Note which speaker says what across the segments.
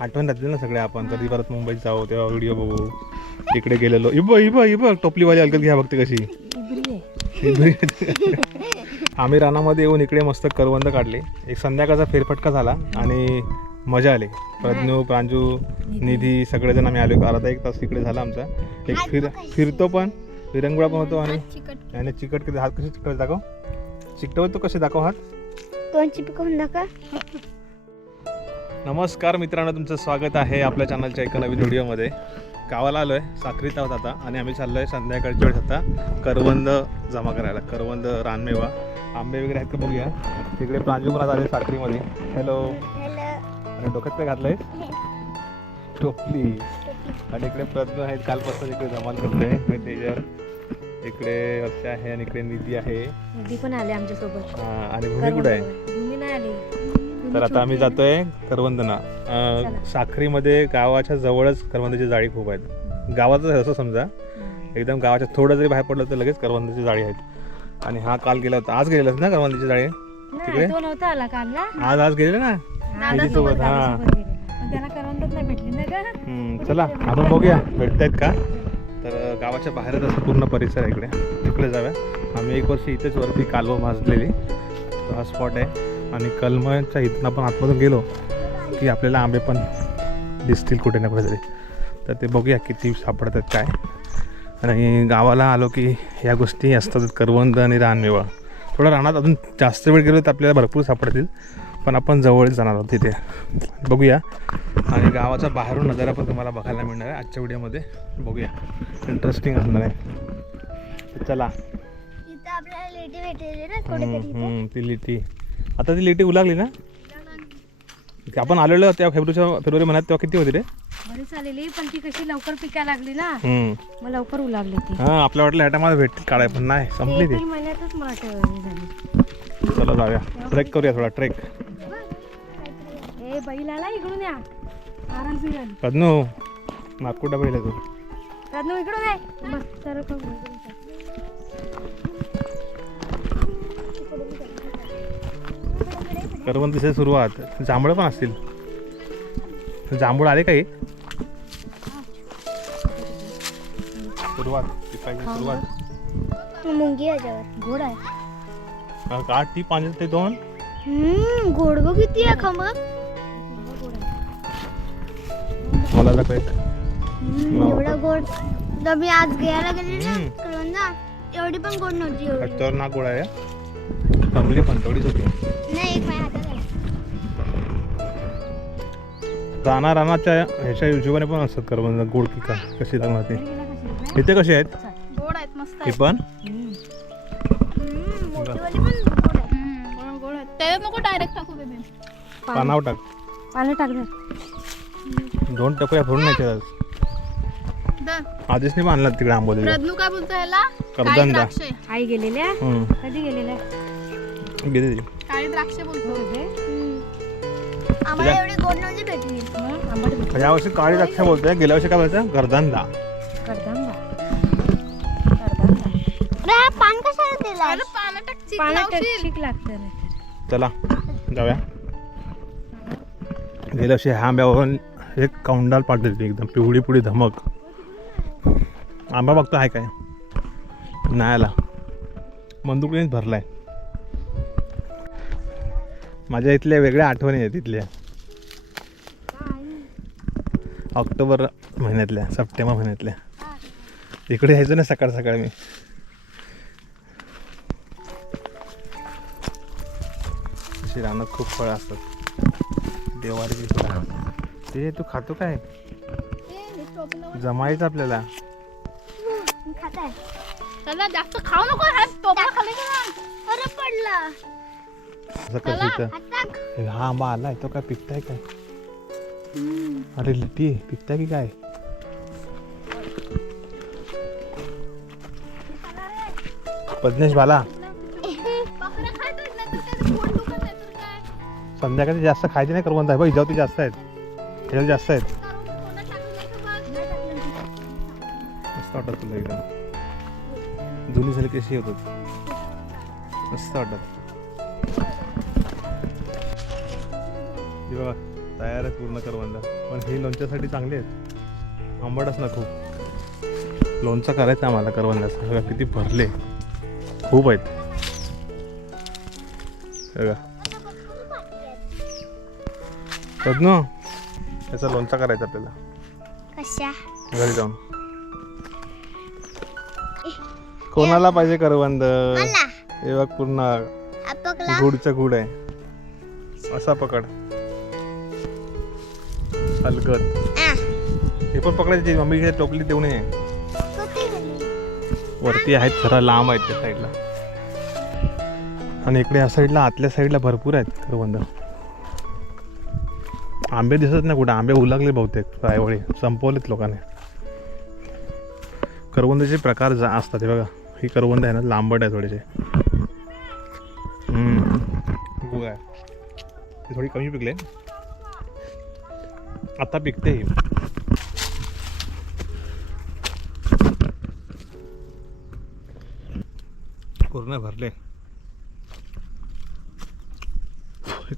Speaker 1: आठवण राहतील ना सगळे आपण. कधी परत मुंबईत जाऊ तेव्हा व्हिडिओ बघू. इकडे गेलेलो. इब इब इब टोपलीवाली अलगद घ्या बघते कशी. आम्ही रानामध्ये येऊन इकडे मस्त करवंद काढले. एक संध्याकाळचा फेरफटका झाला आणि मजा आली. प्रज्ञू प्रांजू निधी. सगळेजण आम्ही आलो. अर्धा एक तास तिकडे झाला आमचा. एक फिर फिरतो पण. विरंगुळा पण होतो आणि आणि चिकट किती हात कसे चिकट दाखव. चिकटवत तो कसे दाखव हात?
Speaker 2: दोन चिपकून नका
Speaker 1: नमस्कार मित्रांनो तुमचं स्वागत आहे आपल्या चॅनलच्या एका नवीन व्हिडिओमध्ये. गावाला आलो आहे साखरीत आहोत आता आणि आम्ही चाललो आहे संध्याकाळच्या वेळेस आता करवंद जमा करायला करवंद रानमेवा. आंबे वगैरे आहेत का बघूया. तिकडे प्रांजू पण आले साखरीमध्ये हॅलो आणि डोक्यात काय घातलंय? टोपली. आणि इकडे प्रज्ञ आहेत कालपासून इकडे जमाल करतोय. मी तेजर इकडे हर्ष आहे आणि इकडे निधी आहे.
Speaker 2: नदी पण आले आमच्यासोबत
Speaker 1: हा, आणि भूमी कुठे आहे?
Speaker 2: भूमी नाही आली.
Speaker 1: तर आता आम्ही जातोय करवंदना. साखरीमध्ये गावाच्या जवळच करवंदाची जाळी खूप आहेत. गावाचं आहे असं समजा. एकदम गावाच्या थोडं जरी बाहेर पडलं तर लगेच करवंदाची जाळी आहेत. आणि हा काल गेला होता. आज गेलेलास ना करवंदाची जाळी? तिकडे? आज आज गेले ना? त्याच्यासोबत हा. चला आपण बघूया. भेटतायत का? तर गावाच्या बाहेरच असं पूर्ण परिसर आहे इकडे. इकडे जाऊया. आम्ही एक वर्ष इथेच वरती कालवं भाजलेली. तो हा स्पॉट आहे. आणि कलमच्या इथून आपण आतमधून गेलो की आपल्याला आंबे पण दिसतील कुठे ना कुठेतरी. तर ते बघूया किती सापडतात काय. आणि गावाला आलो की ह्या गोष्टी असतात करवंद आणि रानमेवा. थोडं रानात अजून जास्त वेळ गेलो तर आपल्याला भरपूर सापडतील. पण आपण जवळच जाणार आहोत तिथे. बघूया. आणि गावाचा बाहेरून नजारा पण तुम्हाला बघायला मिळणार आहे आजच्या व्हिडिओमध्ये. बघूया. इंटरेस्टिंग असणार आहे. चला. ती लिटी. आता ती लिटी उलागली ना? आपण आलेलो त्या फेब्रुवारीच्या फेब्रुवारी महिन्यात तेव्हा किती होती रे
Speaker 2: बरीच आलेली पण ती कशी लवकर पिकायला लागली ना
Speaker 1: हम्म.
Speaker 2: मग लवकर उलागली ती.
Speaker 1: हां आपल्या वाटलं ह्या टायमाला भेटतील काढाय पण नाही संपली ती.
Speaker 2: एप्रिल महिन्यातच मला वाटतं हे झाली.
Speaker 1: चला जाऊया ट्रेक करूया थोडा ट्रेक.
Speaker 2: ए बैल आला इकडून या. आराम फिरायला
Speaker 1: पद्नू नागपूर डबा तू.
Speaker 2: रत्न इकडून आहे बस तर
Speaker 1: करवंदीची सुरुवात. जांभळं पण असतील. जांभूळ आले काही सुरुवात. पिकाची सुरुवात.
Speaker 2: मुंगी याच्यावर गोड आहे.
Speaker 1: का? टी पाणी ते दोन?
Speaker 2: गोड बघ किती आहे खमक
Speaker 1: मला दाखवाय
Speaker 2: एवढा गोड तर मी आज घ्यायला गेले ना एवढी पण गोड नव्हती एवढी.
Speaker 1: नाक गोळा आहे. कमली पण थोडीच होती.
Speaker 2: नाही एक माझ्या
Speaker 1: रानाच्या ह्याच्या हिशोबाने पण असतात करवंद गोड की का कशी लागणार ते इथे कशी आहेत
Speaker 3: गोड आहेत मस्त
Speaker 1: हे पण
Speaker 2: हम्म. हम्म, मोठीवाली पण गोड.
Speaker 3: आहेत त्याच्यात नको डायरेक्ट टाकू.
Speaker 1: पानावर टाक
Speaker 2: पानं टाक.
Speaker 1: दोन टपऱ्या फोडून नाही आज
Speaker 3: दर.
Speaker 1: आधीच नाही बांधला तिकडे आंबोली
Speaker 3: रत्नू काय बोलतो ह्याला काळी
Speaker 1: करदंदा.
Speaker 3: द्राक्षे
Speaker 2: आई गेलेल्या. कधी गेलेल्या
Speaker 1: गेली ती.
Speaker 3: काळी द्राक्षे बोलतो
Speaker 2: आम्हाला एवढी गोड नव्हती भेटली. आंबट भेटली.
Speaker 1: यावर्षी काळी द्राक्ष बोलतोय. गेल्या वर्षी काय बोलायचं गर्दांदा.
Speaker 2: कडधान्य. कडधान्य. पान कशाला दिला लागतं नाहीतर.
Speaker 1: चला जाऊया. गेल्या वर्षी ह्या आंब्यावरून एक कौंडाल पाडलेली एकदम. पिवळी पिवळी धमक. आंबा बघतो आहे काय? नाही आला. मंदुकडीनेच भरलाय. माझ्या इथल्या वेगळ्या आठवणी आहेत तिथल्या ऑक्टोबर महिन्यातल्या सप्टेंबर महिन्यातल्या. इकडे यायचो ना सकाळ सकाळ मी. अशी रानात खूप फळं असतात. देवारी ते तू खातो काय? जमायचं आपल्याला.
Speaker 3: जास्त खाऊ नको खाली
Speaker 2: अरे पडला.
Speaker 1: असं कसं इथं? हे आंबा आलाय. तो काय पिकताय काय? अरे लिट्टी पिकताय की काय? पद्नेश बाला. संध्याकाळी जास्त खायचे नाही करवंद आहे बघ हिजावती जास्त आहेत. ह्याच्यात जास्त आहेत. मस्त वाटत तुला एकदम. जुनी झाली कशी होतात? मस्त वाटत. बघा तयार आहे पूर्ण करवंद पण हे लोणच्यासाठी चांगली आहेत. आंबटच ना खूप. लोणचं करायचं आम्हाला करवंदाचं. बघा किती भरले. खूप आहेत. बघा. ना. त्याचा लोणचा करायचा आपल्याला. घरी जाऊन. कोणाला पाहिजे करवंद? हे बघ पूर्ण गुडचं गुड आहे. असा पकड.
Speaker 2: आ,
Speaker 1: हे पण पकडायची मम्मी टोपली देऊ नये? वरती आहेत जरा लांब आहेत त्या साईडला. आणि इकडे या साईडला आतल्या साईडला भरपूर आहेत करवंद आंबे दिसत नाही कुठे? आंबे उलागले बहुतेक रायवळी संपवलेत लोकांनी. करवंदाचे प्रकार जा असतात हे बघा. ही करवंद आहे ना लांबट आहे थोडेसे. गुळ आहे ती थोडी कमी पिकले. आता पिकते. ही पूर्ण भरले.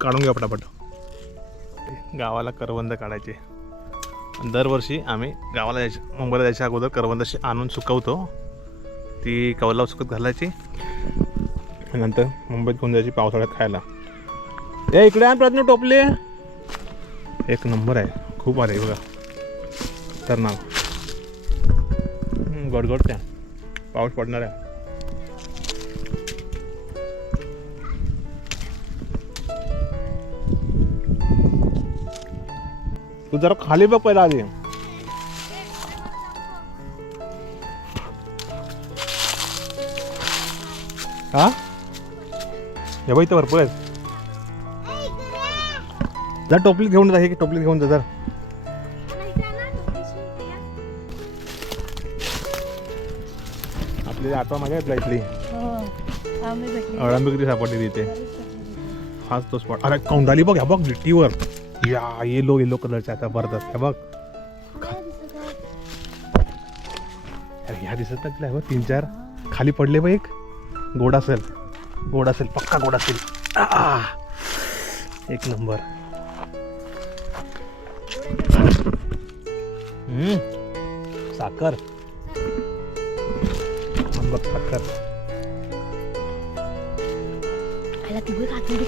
Speaker 1: काढून घ्या पटापट. गावाला करवंद काढायचे. दरवर्षी आम्ही गावाला जायच्या मुंबईला जायच्या अगोदर करवंदाशी आणून सुकवतो. ती कवला सुकत घालायची. नंतर मुंबईत घेऊन जायची पावसाळ्यात खायला. ए इकडे आण प्रयत्न टोपले. एक नंबर आहे. खूप आले बघा. तर ना गडगडत्या पाऊस पडणार आहे. तू जरा खाली बघ पहिला आधी. हा? हे बघ इथं भरपूर आहेत. जा टोपलीत घेऊन जा हे टोपलीत घेऊन जा जर. आपली आठवा माझ्या आहेत इथली अळंबी किती सापडली तिथे हाच तो स्पॉट अरे कौंडाली बघ ह्या बघ लिट्टीवर. या येलो येलो कलरच्या आता भरतात ह्या बघ. अरे ह्या दिसत नाही हे बघ तीन चार. खाली पडले बघ एक. गोड असेल. गोड असेल पक्का गोड असेल! एक नंबर.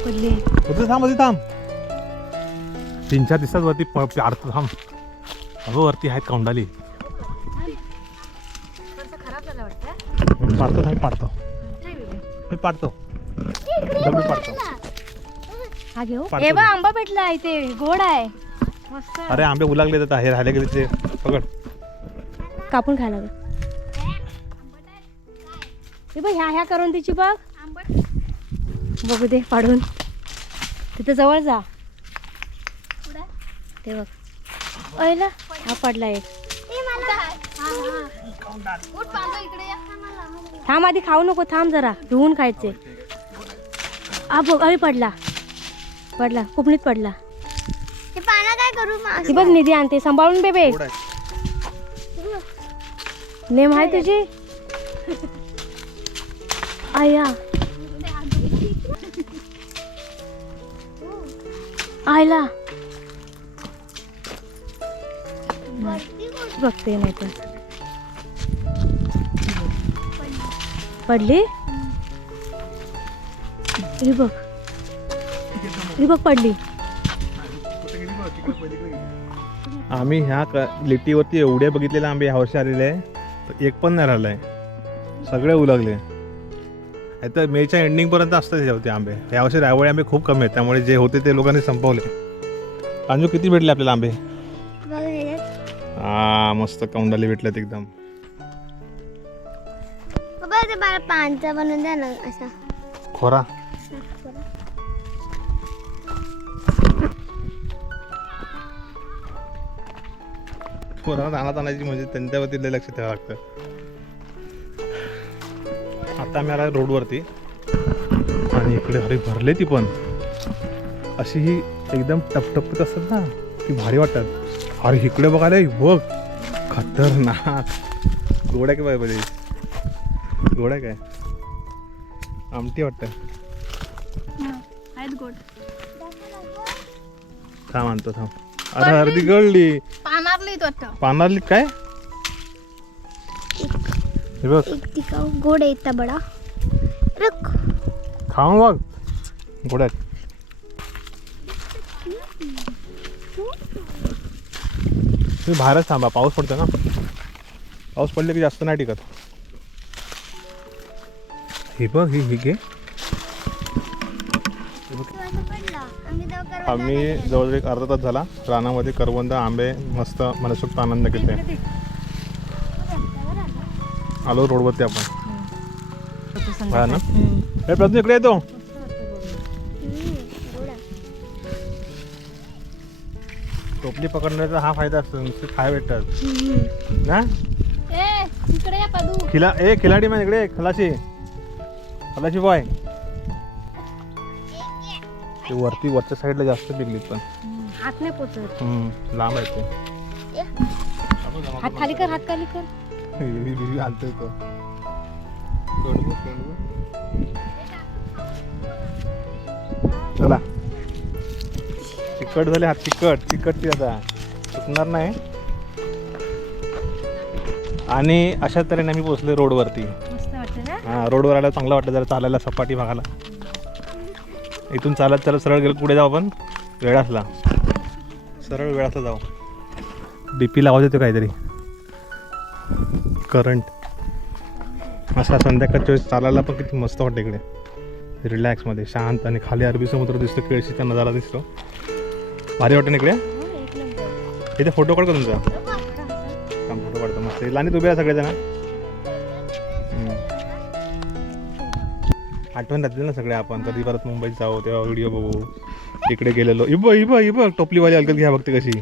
Speaker 2: पडले.
Speaker 1: होते थांब होते थांब. तीन चार दिवसात वरती पाडतो थांब. अगं वरती आहेत कौंडाली. पाडतो थांब पाडतो. मी पाडतो. पाडतो.
Speaker 2: हा. घेऊ
Speaker 1: पाडतो
Speaker 2: हे बघ. आंबा भेटला इथे गोड आहे. मस्त.
Speaker 1: अरे आंबे उलागले तर हे राहिले गेले ते. पकड.
Speaker 2: कापून खायला हे बघ ह्या ह्या करून तिची बघ. बघू दे पाडून. तिथे जवळ जा. ते बघ. अयला हा पडला एक. थांब आधी खाऊ नको थांब जरा. धुवून खायचे. हा बघ अय पडला. पडला कुपणीत पडला.
Speaker 3: पाना काय करू
Speaker 2: ती बघ निधी आणते. सांभाळून बेबे
Speaker 1: गोड आहे.
Speaker 2: नेम आहे तुझी? आया। आयला। बघते नाही तर पडली? ही बघ. ही बघ पडली.
Speaker 1: आम्ही ह्या क लिट्टीवरती एवढे बघितलेले आंबे ह्या वर्षी आलेले आहे तर एक पण नाही राहिलं आहे सगळे उलगले. तर मेच्या एंडिंगपर्यंत असतात त्याच्यावरती आंबे. यावर्षी रायवळी आंबे खूप कमी आहेत त्यामुळे जे होते ते लोकांनी संपवले. अंजू किती भेटले आपल्याला आंबे? हा मस्त कौंडाली भेटल्यात एकदम.
Speaker 3: ते मला पानचा बनवून द्या ना असा.
Speaker 1: खोरा. खोरा रानात आणायची म्हणजे त्यांच्यावरती लक्ष ठेवावं लागतं. आता आम्ही आला रोडवरती. आणि इकडे अरे भरले ती पण. अशी ही एकदम टपटपत असतात ना ती भारी वाटतात. अरे इकडे बघायला बघ. खतरनाक. गोड्या काय पाहिजे गोड्या काय? आमटी वाटतं.
Speaker 3: गोड.
Speaker 1: थांब आणतो थांब. अरे अर्धी गळली.
Speaker 3: पानारली वाटतं.
Speaker 1: पानारली काय? हे बघ
Speaker 3: एक तिका गोड येता बडा रख
Speaker 1: खाऊन बघ गोड्यात तुम्ही बाहेरच थांबा पाऊस पडतो ना पाऊस पडले की जास्त नाही टिकत हे बघ ही ही घे आम्ही जवळजवळ एक अर्धा तास झाला रानामध्ये करवंद आंबे मस्त मनसोक्त आनंद घेतोय आलो रोडवरती आपण. हा ना? हे प्रज्ञ इकडे येतो टोपली पकडण्याचा हा फायदा असतो नुसते खाय भेटतात. ना?
Speaker 3: ए इकडे या पादू.
Speaker 1: खिला ए खिलाडी मॅन इकडे खलाशी. खलाशी बॉय ते वरती वरच्या साईडला जास्त पिकलीत पण.
Speaker 2: हात नाही पोचत.
Speaker 1: हम्म, लांब आहे ते.
Speaker 2: हात खाली कर हात खाली कर.
Speaker 1: आणतोय तो. चला. चिकट झाले हात चिकट चिकटची आता सुटणार नाही. आणि अशा तऱ्हेने आम्ही पोचले रोडवरती.
Speaker 2: मस्त वाटतं ना?
Speaker 1: हा रोडवर आल्यावर चांगलं वाटतं जरा चालायला सपाटी भागाला इथून चालत चालत सरळ गेलं पुढे जाऊ आपण. वेळासला सरळ वेळासला जाऊ. डीपी लावत येतो काहीतरी. करंट. असा संध्याकाळच्या वेळेस चालायला पण किती मस्त वाटतं इकडे. रिलॅक्समध्ये शांत आणि खाली अरबी समुद्र दिसतो केळशीचा नजारा दिसतो. भारी वाटतं ना इकडे? इथे फोटो काढ का तुमचा? फोटो काढतो मस्त. लाईनीत उभे आहे सगळेजण. आठवण राहतील ना सगळे आपण. कधी परत मुंबईत जाऊ तेव्हा व्हिडिओ बघू. इकडे गेलेलो. इब इब इब टोपलीवाली अलगत घ्या बघते कशी.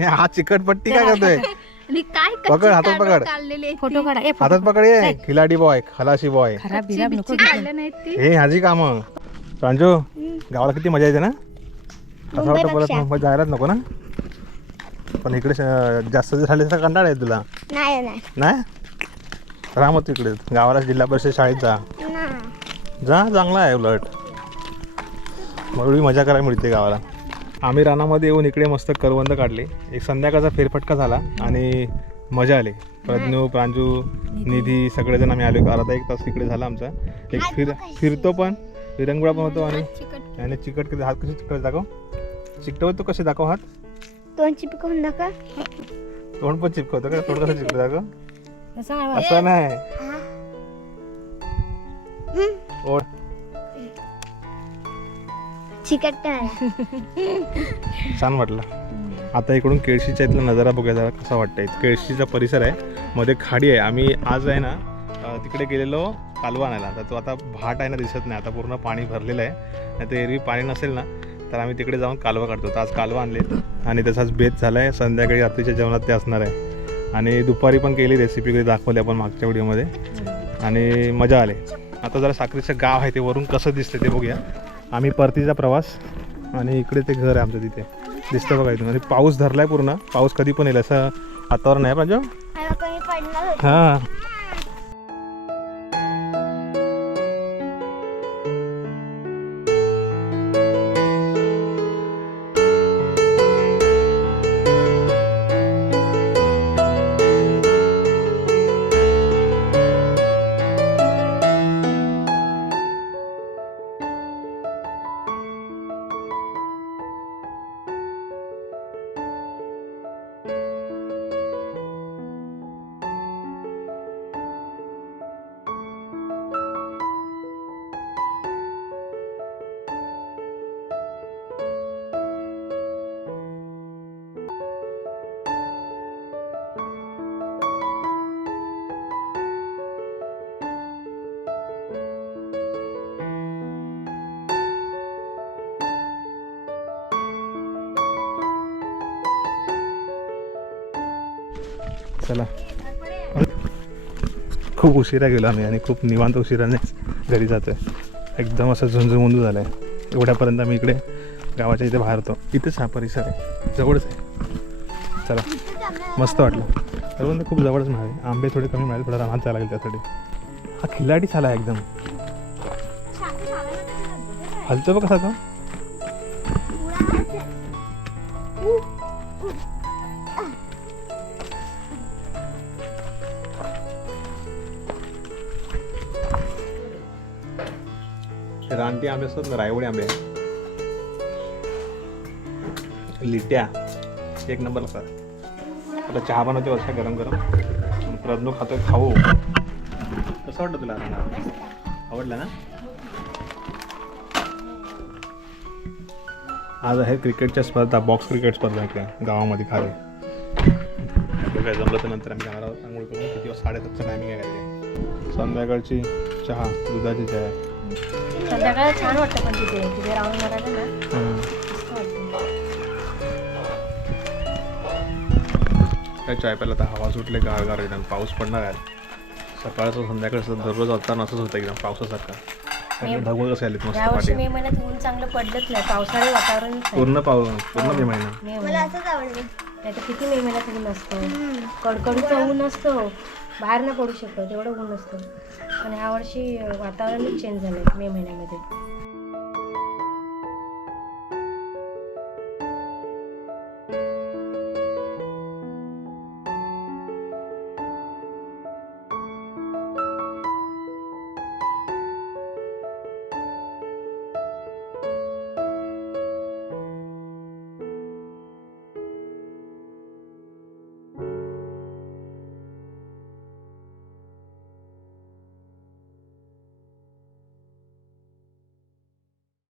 Speaker 1: हे हा चिकट पट्टी काय करतोय?
Speaker 3: आणि काय
Speaker 1: पकड, हातात पकड.
Speaker 3: काढलेले
Speaker 2: फोटो काढा. ए
Speaker 1: हातात पकड ये खिलाडी बॉय खलाशी बॉय.
Speaker 2: खराब बिराब नको
Speaker 3: काढले नाहीत ती.
Speaker 1: हे ह्याची कामं. प्रांजू गावाला किती मजा येते ना? असं वाटतं परत मुंबईत जायलाच नको ना? पण इकडे श- जास्त जर झाले तर कंटाळा आहे तुला.
Speaker 3: नाही नाही.
Speaker 1: मग तिकडे गावाला जिल्हा परिषद शाळेत जा. जा चांगला आहे उलट. मग एवढी मजा करायला मिळते गावाला. आम्ही रानामध्ये येऊन इकडे मस्त करवंद काढले. एक संध्याकाळचा फेरफटका झाला आणि मजा आली. प्रज्ञू प्रांजू निधी. सगळेजण आम्ही आलो. अर्धा एक तास इकडे झाला आमचा. एक फिर फिरतो पण. विरंगुळा पण होतो आणि
Speaker 3: चिकट.
Speaker 1: आणि चिकट किती हात कसे चिकट दाखव. चिकटवतो कसे दाखव हात?
Speaker 3: दोन चिपकून नका
Speaker 1: तोंड पण चिपकवतो का? तोंड कसं चिपकत दाखव.
Speaker 2: असं नाही वाटत.
Speaker 1: असं नाही. ओढ.
Speaker 3: चिकट
Speaker 1: छान वाटलं. आता इकडून केळशीच्या इथला नजारा बघायचा जरा कसा वाटतंय? केळशीचा परिसर आहे मध्ये खाडी आहे. आम्ही आज आहे ना तिकडे गेलेलो कालवा आणायला. तर तो आता भाट आहे ना दिसत नाही. आता पूर्ण पाणी भरलेलं आहे. नाही तर एरवी पाणी नसेल ना तर आम्ही तिकडे जाऊन कालवा काढतो. तर आज कालवा आणले. आणि त्याचाच बेत झाला आहे संध्याकाळी रात्रीच्या जेवणात ते असणार आहे. आणि दुपारी पण केली रेसिपी कधी दाखवली आपण मागच्या व्हिडिओमध्ये आणि मजा आली. आता जरा साखरेचं गाव आहे ते वरून कसं दिसतं ते बघूया. आम्ही परतीचा प्रवास आणि इकडे ते घर आहे आमचं तिथे. दिसतं बघा इथून. आणि पाऊस धरलाय पूर्ण. पाऊस कधी पण येईल असं वातावरण आहे
Speaker 3: पडणार
Speaker 1: हां. चला. खूप उशिरा गेलो आम्ही आणि खूप निवांत उशिराने घरी जातोय. एकदम असं झुंझुमुंजू झालं आहे एवढ्यापर्यंत आम्ही इकडे गावाच्या इथे बाहेर होतो. इथेच हा परिसर आहे. जवळच आहे. चला. मस्त वाटलं. तर खूप जवळच मिळाले आंबे थोडे कमी मिळाले. थोडा रानात जायला लागेल त्यासाठी. हा खिलाडी झाला आहे एकदम हलतो बघ कसा तो. हे रानटी आंबे असतात ना रायवडी आंबे. लिट्या एक नंबर लागतात आता चहा बनवते वर्षा गरम गरम. आणि खातो खातोय खाऊ. कसं वाटतं तुला? आवडलं ना? आज आहे क्रिकेटच्या स्पर्धा बॉक्स क्रिकेट स्पर्धा इकडे गावामध्ये खाली. काय जमलं तर नंतर आम्ही जाणार आहोत. आंघोळ करून किती साडेसातचं टायमिंग आहे संध्याकाळची चहा दुधाची चहा.
Speaker 2: संध्याकाळी छान वाटतं पण तिथे. तिथे राहून ना मस्त वाटतं.
Speaker 1: काय चाय प्यायला? तर हवा सुटले गार गार एकदम. पाऊस पडणार आहे. सकाळचं संध्याकाळचं दररोज असताना असंच होतं एकदम पावसासारखं. आणि ढगोळ कसं आलेत मस्त
Speaker 2: यावर्षी
Speaker 1: पाठी
Speaker 2: मे महिन्यात ऊन चांगलं पडलंच नाही. पावसाळी वातावरण
Speaker 1: पूर्ण पाऊस पूर्ण मे महिना.
Speaker 3: मला असंच आवडलं
Speaker 2: नाही तर किती मे महिन्यात ऊन असतं? कडकडीचं ऊन असतं. बाहेर नाही पडू शकत एवढं ऊन असतं. आणि ह्या वर्षी वातावरणच चेंज झालंय मे महिन्यामध्ये.